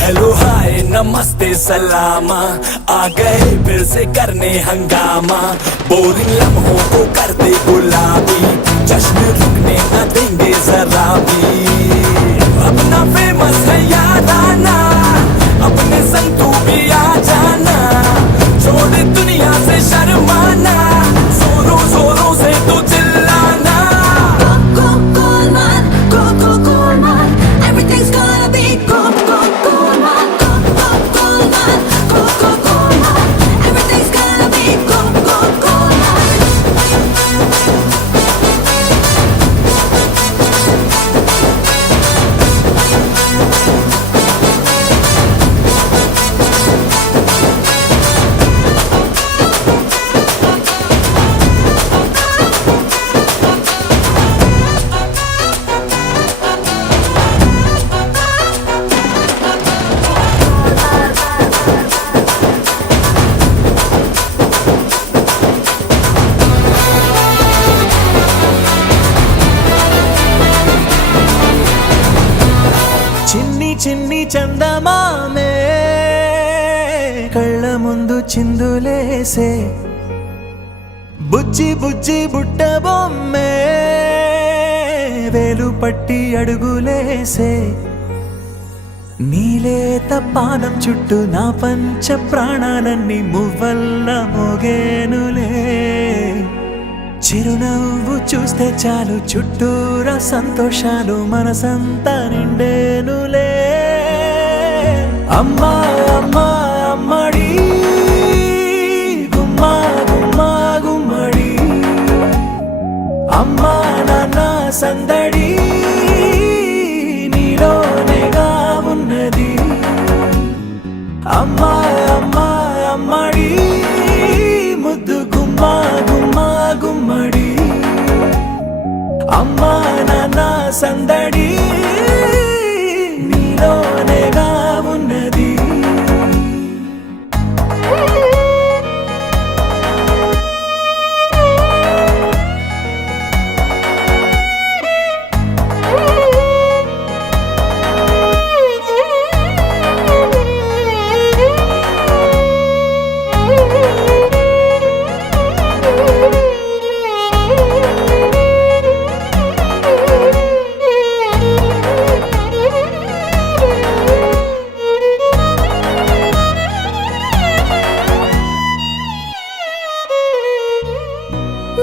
Hello hi नमस्ते सलामा आ गए फिर से करने हंगामा बोरिंग लम्हों को कर दे गुलाबी जश्न रुकने न देंगे जरा भी अपना फेमस है याराना अपने संग तू भी आ जाना छोड़ दुनिया से शर्माना जोरों जोरों से तू चिल्लाना Everything's gonna be gold, gold, gold, man. Gold, gold, man. Gold, gold, gold, man. Everything's gonna be gold, gold, gold, man. చిన్ని చిన్ని చందమామే కళ్ళ ముందు చిందులేసే బుజ్జి బుజ్జి బుట్ట బొమ్మే వేలు పట్టి అడుగులేసే నీలేత పానం చుట్టూ నా పంచ ప్రాణాలన్నీ మువ్వల్ల మోగేనులే చిరునవ్వు చూస్తే చాలు చుట్టూరా సంతోషాలు మనసంతా నిండేనులే అమ్మా అమ్మా అమ్మడి గుమ్మా గుమ్మా గుమ్మడి అమ్మా నాన్న సందడి నీలోనేగా ఉన్నది అమ్మా అమ్మా అమ్మడి ముద్దు గుమ్మా గుమ్మా గుమ్మడి అమ్మా నాన్న సందడి నీలోనేగా ఉన్నది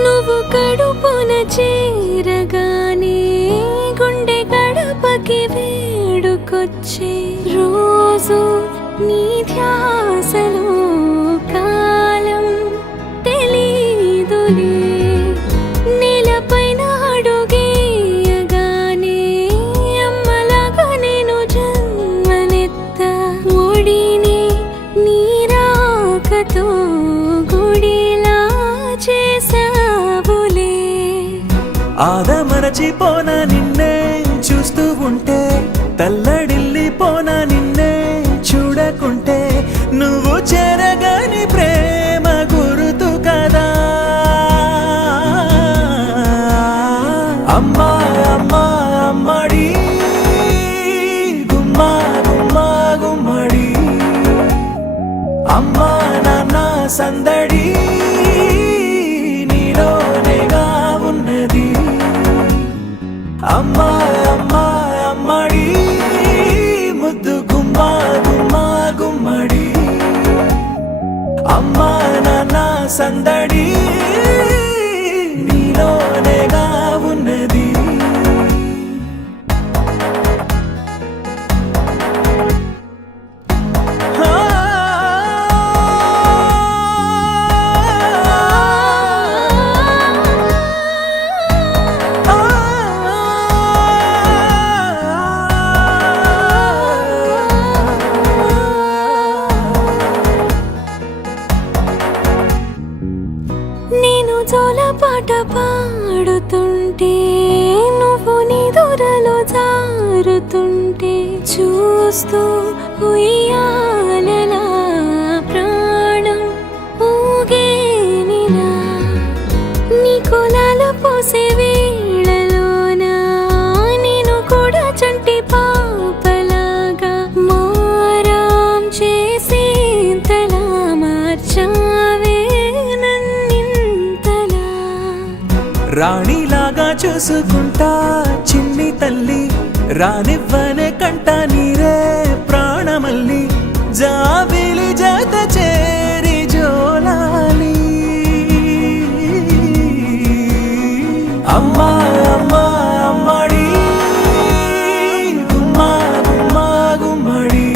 నువ్వు కడుపున చేరగానే గుండె గడపకి వేడుకొచ్చే రోజు నీ ధ్యాసలో కాలం తెలీదులే నేలపైన అడుగేయగానే అమ్మలాగా నేను జన్మనెత్త ఒడిని నీ రాకతో గుడిలా చేసావులే ఆదమరచిపోన నిన్నే చూస్తూ ఉంటే తల్లడిల్లిపోన నిన్నే చూడకుంటే నువ్వు చెరగని ప్రేమ గురుతు కదా అమ్మా అమ్మా అమ్మడి గుమ్మా గుమ్మా గుమ్మడి అమ్మా నాన్న సందడి నీలోనేగా ఉన్నది అమ్మా అమ్మా అమ్మడి ముద్దు గుమ్మా గుమ్మా గుమ్మడి నీలోనేగా ఉన్నది. నేను జోలపాట పాడుతుంటే నువ్వు నీ దూరలో జారుతుంటే చూస్తూ ఉయ్యాలలా ప్రాణం ఊగేనిలా నీ కులాలు పోసే వేళలోనా నేను కూడా చంటి పాపలాగా మారాం చేసేంతలా మార్చావే నన్నింతలా. రాణిలాగా చూసుకుంటా చిన్ని తల్లి, రానివ్వనే కంట నీరే ప్రాణమల్లి, జాబిలి జత చేరి జోలాలి. అమ్మా అమ్మా అమ్మడి, గుమ్మా గుమ్మా గుమ్మడి,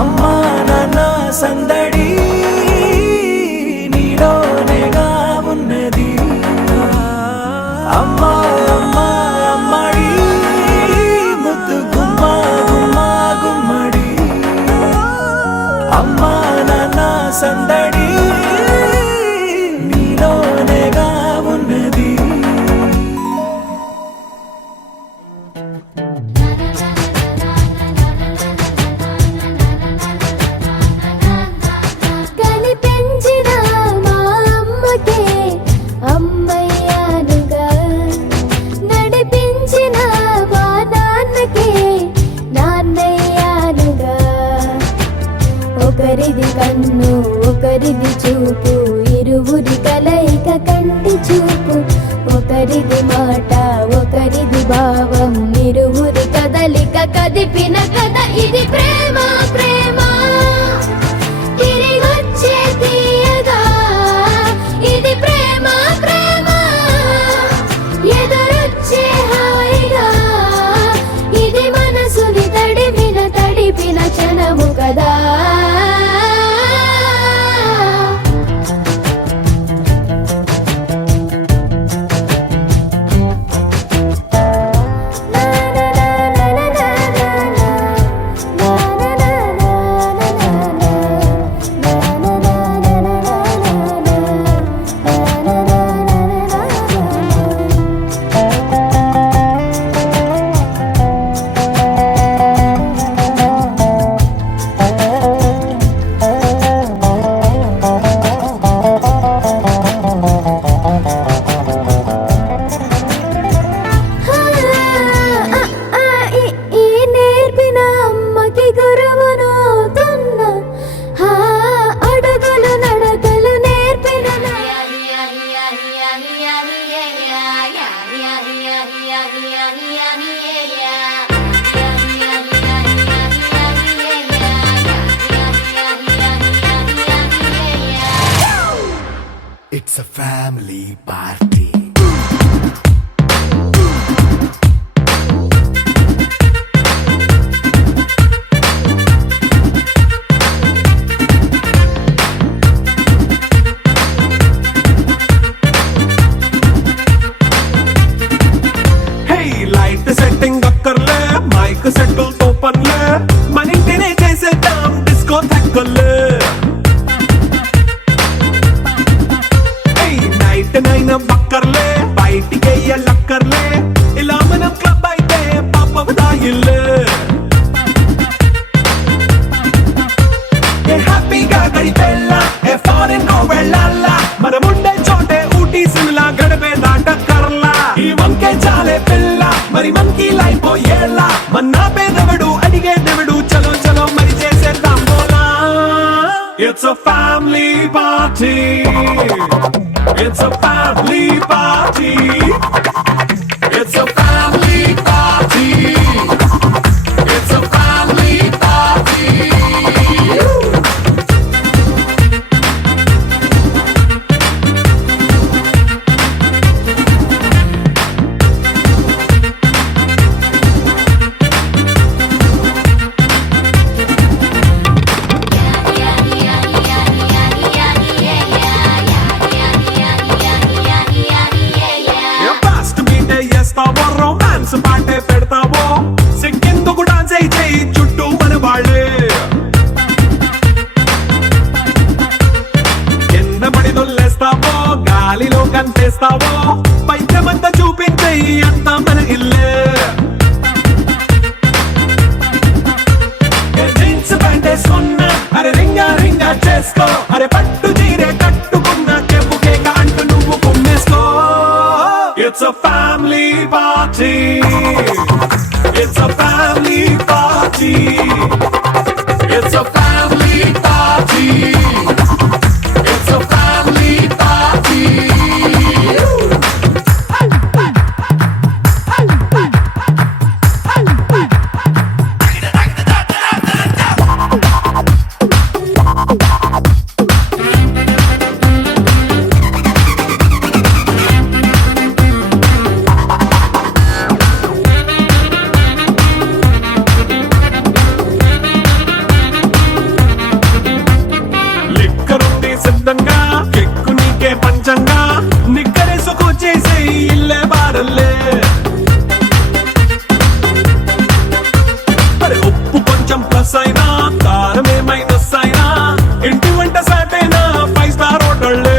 అమ్మా నాన్న సందడి నీలోనేగా ఉన్నది. అమ్మా అమ్మా అమ్మడి, ముద్దు గుమ్మా గుమ్మా గుమ్మడి, అమ్మా నాన్న సందడి నీలోనేగా ఉన్నది. కని పెంచిన మా అమ్మకే అమ్మయ్యానుగా, నడిపించిన మా నాన్నకే నాన్నయ్యానుగా. ఒకరిది కన్ను ఒకరిది చూపు, ఇరువురి కలయిక కంటి చూపు. ఒకరిది మాట ఒకరిది భావం, ఇరువురి కదలిక కదిపిన కథ ఇది ప్రేమ ప్రేమ. తిరిగొచ్చే తీయగా ఇది ప్రేమ ప్రేమ. ఎదురొచ్చే హాయిగా ఇది మనసుని తడిపిన క్షణము కదా. నేర్పిన అమ్మకి గురువునవుతున్న, అడుగులు నడకలు నేర్పిన It's a family party. Hey, light setting అక్కర్లే, మైక్ సెట్టుల్ తో పనులే, మన ఇంటినే చేసేద్దాం డిస్కో థక్కర్లే. నైట్ నైన్ బక్కర్లే, బయటికెయ్యలక్కర్లే, ఇలా మనం క్లబ్ అయితే పాపదాయిల్లే. హ్యాపీగా గడిపెళ్ళా, ఏ ఫారెన్ నో వెళ్ళాలా, మనముండే చోటే ఊటీ సిమ్లా గడిపే దాటక్కర్లా. ఈ వంకే చాలే పిల్ల, మరి మంకీ లైఫ్ ఏళ్ళ, మన్నా పేదవడు అడిగేదెవడు, చలో చలో మరి చేసేద్దాం బోలా. It's a family party. It's a family party. It's a family party. It's a family party. చేస్తావో పైచమంతా చూపించే అంతా మన ఇల్లే జీన్స్ ప్యాంట్ వేసుకున్నా అరే రింగా రింగా చేసుకో అరే పట్టు చీరే కట్టుకున్నా చెప్పు కేక అంటూ నువ్వు కుమ్మేసుకో it's a family party it's a family party it's a family party it's a family party లిక్కరుంది సిద్ధంగా కెక్కు నీకే పంచంగా నిక్కరేసుకు చేసే ఇల్లే బారల్లే మరి ఉప్పు కొంచెం ప్లస్ అయినా కారమే మైనస్ అయినా ఇంటి వంట సాటైనా 5 స్టార్ హోటళ్ళే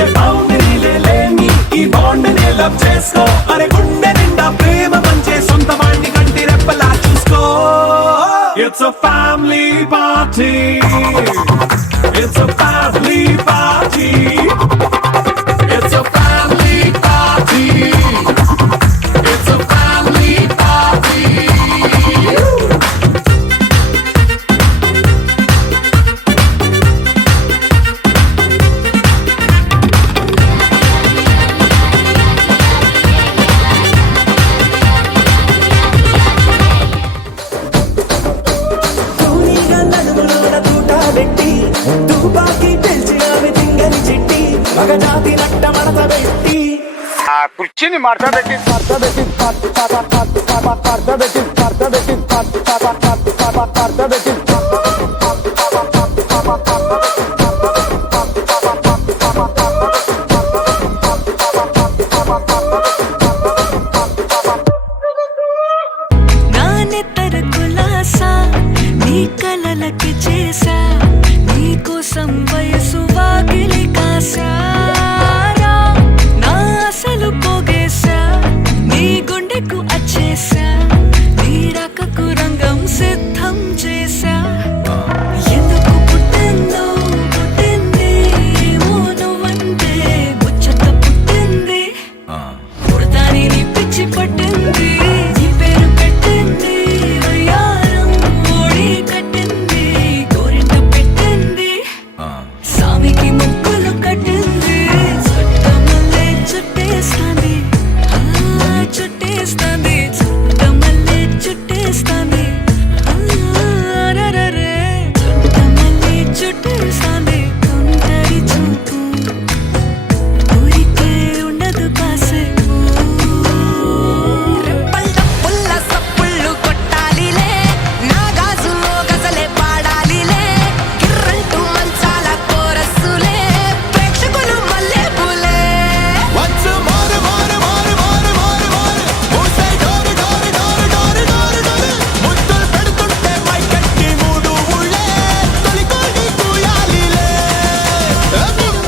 ఏ బౌండరీలే లేని ఈ బాండ్ని లవ్ చేసుకో అరే గుండె నిండా ప్రేమ పంచే సొంత వాణ్ణి కంటి రెప్పలా చూసుకో It's a family party. It's a family party. It's a family party. It's a family party. తూనీగా నడుములోన తూట పెట్టి తుపాకీ పిలిచి ఆమె తింగని చిట్టి మగ జాతి నట్ట మడత పెట్టి ఆ కుర్చీని మడతబెట్టి నానెత్తర కులాసా నీ కలలకి చేసా నీ కోసం వయసు వాకిలి కాసారా నా అసలు పోగేసా నీ గుండెకు అచ్చేసా నీ రకకు రంగం సిద్ధం చేసా ఎందుకు పుట్టిందో పుట్టింది ఏమో నువ్వంటే ముచ్చట పుట్టింది పుడతాని నీ పిచ్చి పట్టింది నీ పేరు పెట్టింది వయ్యారం ఓడి కట్టింది గోరింట పెట్టింది సామికి ముక్కులు కట్టింది చుట్టమల్లే చుట్టేస్తాంది చుట్టేస్తాంది చుట్టమల్లే చుట్టేస్తాంది రరరే చుట్టమల్లే చుట్టేస్తాంది కుంటరి చూపు ఊరికే ఉండదు కాసేపు రెప్పల్ట పుల్ల సప్పుళ్ళు కొట్టాలిలే నా గాజులో గజలే పాడాలిలే కిర్రంటూ మంచాల కోరస్సులే ప్రేక్షకులు మల్లె పూలే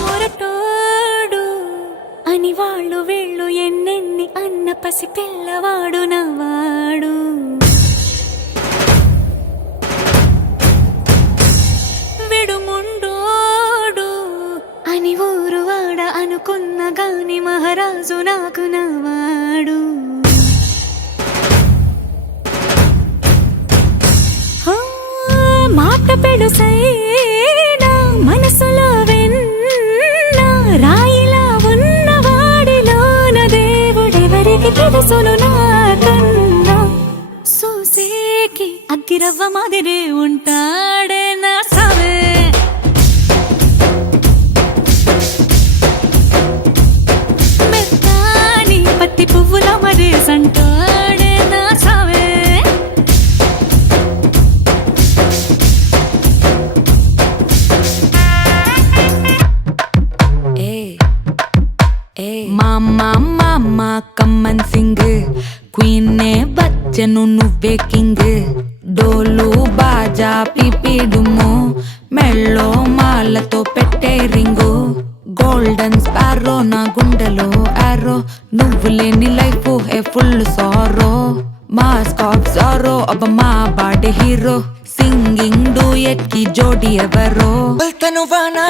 మొరటోడు అని వాళ్ళు వీళ్ళు ఎన్నెన్ని అన్న పసి పిల్లవాడు నవ్వాడు విడుముండోడు అని ఊరు వాడ అనుకున్న గాని మహారాజు నాకు నవ్వాడు ఆ, మాట పెడుసైనా మనసులో వెన్న రాయిలా ఉన్నవాడిలోన దేవుడెవరికి తెలుసును నాకన్నా సూసేకి అగ్గిరవ్వ మాదిరే ఉంటాడే నా సావే మెత్తాని పత్తి పువ్వుల మరేసంటాడే నా సావే మామ కమ్మన్ సింగ్ క్వీన్నే బచ్చను నువ్వే కింగ్ డోలు బాజా పిపిడుము మెళ్ళో మాలతో పెట్టే రింగు గోల్డెన్ స్పారో నా గుండెలో ఆరో నువ్వు లేని life A full sorrow mask of sorrow అబ్బ మా బాడీ హీరో సింగింగ్ డూయట్ కి జోడి ఎవరో Volta no vana,